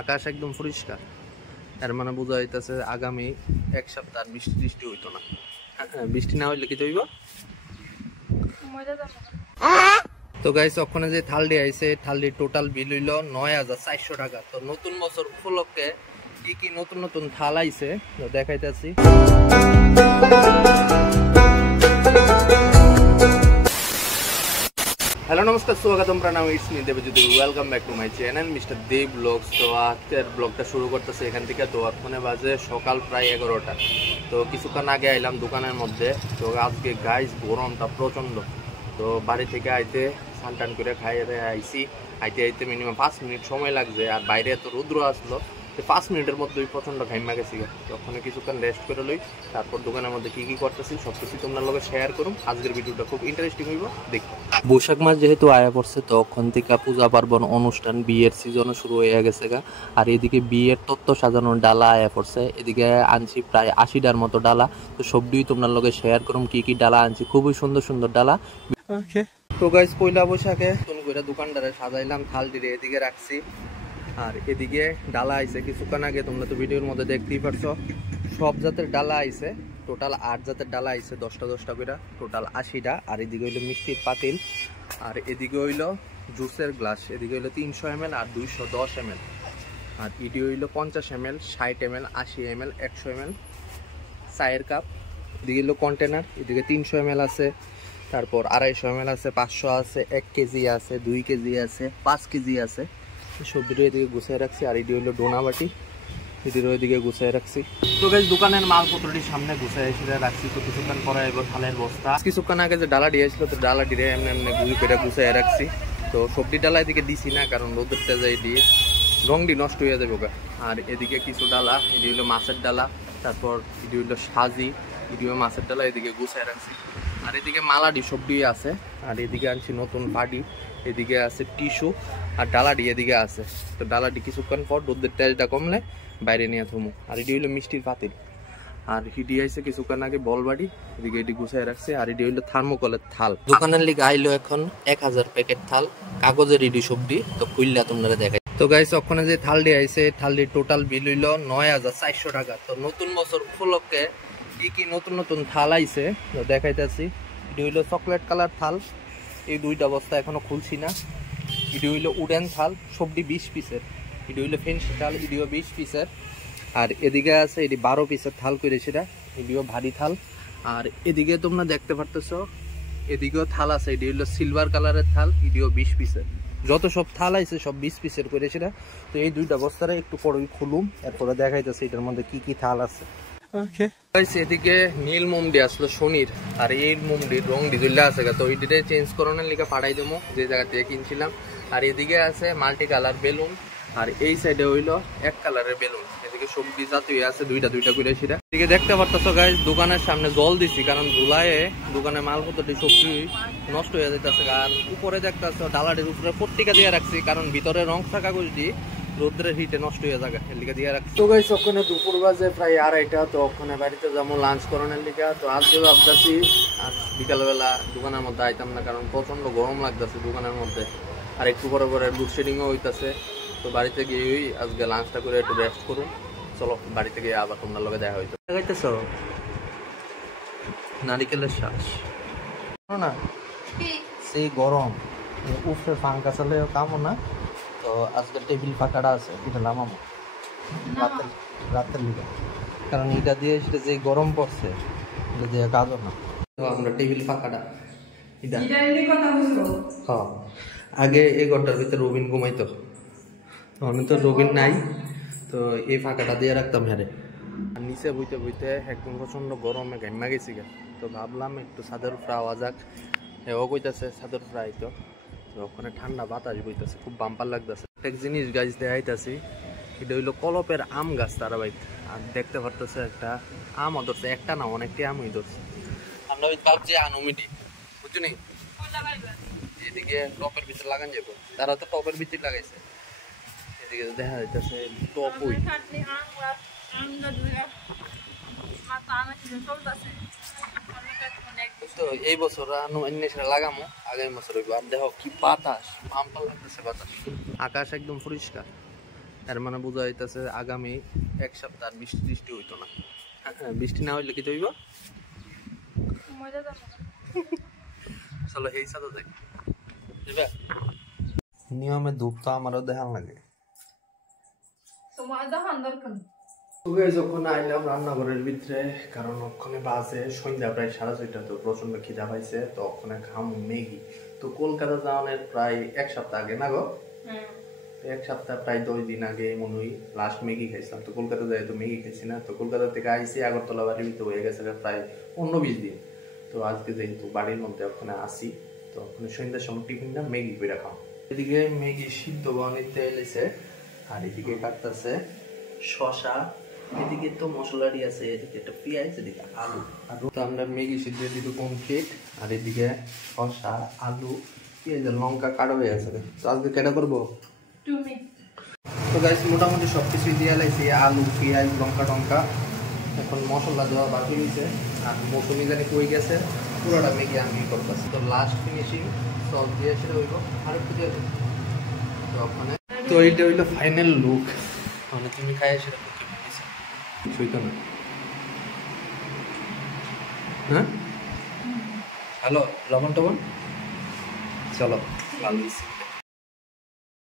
আকাশ একদম পরিষ্কার। এর মানে বোঝা যাইতেছে আগামী এক সপ্তাহ বৃষ্টি হইতো না। বৃষ্টি না হইলে কি হইব? তো গাইস ওখানে যে থালডি আইছে, থালডির টোটাল বিল হইল ৯,৪০০ টাকা। তো নতুন বছর উপলক্ষে কি কি নতুন নতুন থাল আইছে দেখাইতেছি। হ্যালো নমস্কার, স্বাগতম, প্রণাম, it's me Debjit. Welcome back to my channel mister Dev blogs. তো আজকের ব্লগটা শুরু করতেছে এখান থেকে। তো এখন বাজে সকাল প্রায় 11টা। তো কিছুক্ষণ আগে আইলাম দোকানের মধ্যে। তো আজকে গাইস গরমটা প্রচণ্ড। তো বাড়ি থেকে আইতে স্নান টান করে খাইয়ে আইসি। আইতে মিনিমাম 5 মিনিট সময় লাগছে। আর বাইরে এত রৌদ্র আসলো, 5 মিনিটের মধ্যেই প্রচণ্ড ঘাইমা গেছি। তখন কিছুক্ষণ রেস্ট করে লই, তারপর দোকানের মধ্যে কি কি করতেছি সব কিছু তোমার লগে শেয়ার করুম। আজকের ভিডিওটা খুব ইন্টারেস্টিং হইব, দেখো। বৈশাখ মাস যেহেতু আয়া পড়ছে, তখন থেকে পূজা পার্বণ অনুষ্ঠান বিয়ের সিজনও শুরু হয়ে গেছে গা। আর এদিকে বিয়ের তত্ত্ব সাজানোর ডালা আয়া পড়ছে। এদিকে আনছি প্রায় 80টার মতো ডালা। তো সবটাই তোমার লগে শেয়ার করুম কি কি ডালা আনছি। খুবই সুন্দর সুন্দর ডালা। ওকে, তো গাইস পয়লা বৈশাখে তুমি কইরা দোকানদারে সাজাইলাম থাল দিয়ে এদিকে রাখছি। আর এদিকে ডালা আইছে কিছুক্ষণ আগে, তোমরা তো ভিডিওর মধ্যে দেখতেই পারছো। সব জাতের ডালা আইছে, টোটাল 8 জাতের ডালা আইছে, 10টা করে, টোটাল 80টা। আর এদিকে হইলো মিষ্টির পাতিল, আর এদিকে হইলো জুসের গ্লাস। এদিকে হইলো 300 ml আর 210 ml। আর এটি হইলো 50 ml, 60 ml, 80 ml, 100 ml চায়ের কাপ। এদিকে হইলো কন্টেনার। এদিকে 300 ml আছে, তারপর 250 ml আছে, 500 আছে, 1 কেজি আছে, 2 কেজি আছে, 5 কেজি আছে। সবজিটা এদিকে গুছিয়ে রাখছি। আর এটি হইলো ডোনা বাটি, এটির ওইদিকে গুছিয়ে রাখছি। তো গাইস দোকানের মালপত্রটির সামনে গুছিয়ে এসে রাখছি। তো কিছুক্ষণ পরে এবার থালের বস্তা। কিছুক্ষণ আগে যে ডালা দিয়েছিল, তো ডালা দিয়ে এমনি এমনি গুলি করে গুছিয়ে রাখছি। তো সবজি ডালা এদিকে দিছি না, কারণ রোদেরটা যাই দিয়ে রংটি নষ্ট হয়ে যাবে ওকে। আর এদিকে কিছু ডালা, এটি হইলো মাছের ডালা, তারপর এটি হইলো সাজি, এটি হলো মাছের ডালা, এদিকে গুছিয়ে রাখছি। আর এদিকে মালাডি সবজি আছে। আর এদিকে আনছি নতুন পাডি, এদিকে আছে টিস্যু, আর ডালাডি এদিকে আছে। তো ডালাডি কিছুক্ষণ পর দুধের তেলটা কমলে বাইরে নিয়ে থমু। আর এটি হইলো মিষ্টির পাতিল। আর হিডি আইছে কিছুক্ষণ আগে বলবাড়ি, এদিকে এটি গুছাই রাখছে। আর এটি হইলো থার্মোকলের থাল। দোকানের লিগে আইলো এখন 1000 প্যাকেট থাল, কাগজের ইডি সবজি। তো খুললা তোমরা দেখাই। তো গাইস ওখানে যে থালডি আইছে, থালডির টোটাল বিল হইলো 9400 টাকা। তো নতুন বছর উপলক্ষে কি কি নতুন নতুন থাল আইছে দেখাইতেছি। এটি হইলো চকলেট কালার থাল, এই 2টা বস্তা এখনো খুলছি না। এটি হইলো উডেন থাল, সবজি 20 পিসের। এটি হইলো ফেন্সি থাল, এটিও 20 পিসের। আর এদিকে আছে এটি 12 পিসের থাল করে, সেটা এটিও ভারী থাল। আর এদিকে তোমরা দেখতে পারতেছো এদিকেও থাল আছে, এটি হইলো সিলভার কালারের থাল, এটিও 20 পিসের। যত সব থাল আছে সব 20 পিসের করে সেটা। তো এই 2টা বস্তারে একটু পরে খুলুম, এরপরে দেখাইতেছে এটার মধ্যে কি কি থাল আছে। ওকে গাইস, এদিকে নীল মোমডি আসলো শনির। আর এই মোমডির রং ডিজেলটা আছে, তো এইটা চেঞ্জ করানোর লিখে পাঠাই দেবো যে জায়গা থেকে কিনছিলাম। আর এদিকে আছে মাল্টি কালার বেলুন, আর এই সাইডে হইলো 1 কালারের বেলুন। এদিকে সবজি জাতীয় আছে, 2টা করে সেটা। এদিকে দেখতে পারতেছো গাইস দোকানের সামনে জল দিছি, কারণ ধুলায় দোকানের মালপত্রটি সবজি নষ্ট হয়ে যাইতেছে। আর উপরে দেখতেছো ডালাটির উপরে পট্টিকা দিয়ে রাখছি, কারণ ভিতরে রং থাকা কাগজ দিয়ে রোদ্রের হিটে নষ্ট হয়ে যাবে, এর লিগে দিয়ে রাখছি। তো গাইস ওখানে দুপুর বাজে প্রায় 2:30টা। তো ওখানে বাড়িতে যাবো লাঞ্চ করানোর লিগে। তো আজকে ভাবতেছি আর বিকালবেলা দোকানের মধ্যে আইতাম না, কারণ প্রচন্ড গরম লাগতেছে দোকানের মধ্যে। আর একটু পরে পরে লোডশেডিংও হইতেছে। তো বাড়িতে গিয়েই আজকে লাঞ্চটা করে একটু রেস্ট করুন। চলো বাড়িতে গিয়ে আবার তোমার লগে দেখা হইতো। দেখাইতেছ নারিকেলের শ্বাস না, সেই গরম উপরে পাঙ্খা চালে কামো না। তো আজকে টেবিল ফাঁকাটা আছে, এটা নামাবো রাতের লিগে, কারণ এটা দিয়ে সেটা যে গরম পড়ছে এটা দিয়ে কাজও না। তো আমরা টেবিল ফাঁকাটা এটা হ্যাঁ, আগে এই ঘরটার ভিতরে রবিন ঘুমাইতো, আমি তো রবিন নাই। তো এই ফাঁকাটা দিয়ে রাখতাম হ্যাঁ। আর নিচে বইতে বইতে একদম প্রচন্ড গরমে ঘাইমা গেছি গা। তো ভাবলাম একটু ছাদের উপরে আওয়া যাক। হেও কইতাছে ছাদের উপরে আইতো। তো ওখানে ঠান্ডা বাতাস বইতেছে, খুব বাম্পার লাগতেছে। এক জিনিস গাছ দেখাইতাছি, এটা হইলো কলপের আম গাছ তারা বাইক। আর দেখতে পারতেছে একটা আম ধরছে, একটা না অনেকটি আমই ধরছে। আমরা ভাবছি আনুমিটি বুঝছো নি, এদিকে টপের ভিতরে লাগান যাবো, তারা তো টপের ভিতরে লাগাইছে। এদিকে দেখা যাইতেছে টপই। তো এই বছর লাগামো, আগের বছর হইব। আর দেখো কি বাতাস, বাম্পার লাগতেছে বাতাস। আকাশ একদম পরিষ্কার। এর মানে বোঝা যাইতেছে আগামী 1 সপ্তাহ বৃষ্টি টিষ্টি হইতো না। বৃষ্টি না হইলে কি হইব? চলো এই সাথে যাই। নিয়মে ধূপ তো আমারও দেখান লাগে। যখন আইলাম রান্নাঘরের ভিতরে, কারণ ওখানে বাজে সন্ধ্যা প্রায় 6:30, তো প্রচন্ড খিদা পাইছে, তো ওখানে খাম ম্যাগি। তো কলকাতা যাওয়ার প্রায় 1 সপ্তাহ আগে না গো, 1 সপ্তাহ প্রায় 10 দিন আগে মনে হয় লাস্ট ম্যাগি খাইছিলাম। তো কলকাতা যাই তো ম্যাগি খাইছি না, তো কলকাতা থেকে আইসি আগরতলা বাড়ির ভিতরে হয়ে গেছে প্রায় 15-20 দিন। তো আজকে যেহেতু বাড়ির মধ্যে ওখানে আসি, তো ওখানে সন্ধ্যার সময় টিফিনটা ম্যাগি করে খাও। এদিকে ম্যাগি সিদ্ধ বানিতে এলেছে, আর এদিকে কাটতেছে শশা, এদিকে তো মশলাটি আছে, এদিকে একটা পেঁয়াজ, এদিকে আলু। আর তো আমরা ম্যাগি সিদ্ধ এদিকে কমপ্লিট, আর এদিকে শশা, আলু, পেঁয়াজ, লঙ্কা কাটা হয়ে আছে। তো আজকে কেটা করবো? তো গাইস মোটামুটি সবকিছু দিয়ে লাইছি, আলু, পেঁয়াজ, লঙ্কা টঙ্কা। এখন মশলা দেওয়া বাকি হয়েছে, আর মৌসুমি জানি কই গেছে, পুরোটা ম্যাগি আমি করতেছি। তো লাস্ট ফিনিশিং সস দিয়ে সেটা হইব, আর একটু দিয়ে দেবো তো ওখানে। তো এইটা হইলো ফাইনাল লুক। মানে তুমি খাই সেটা করতে পারছো কিছুই তো না। হ্যাঁ হ্যালো, লবণ টবণ চলো ভালো হয়েছে।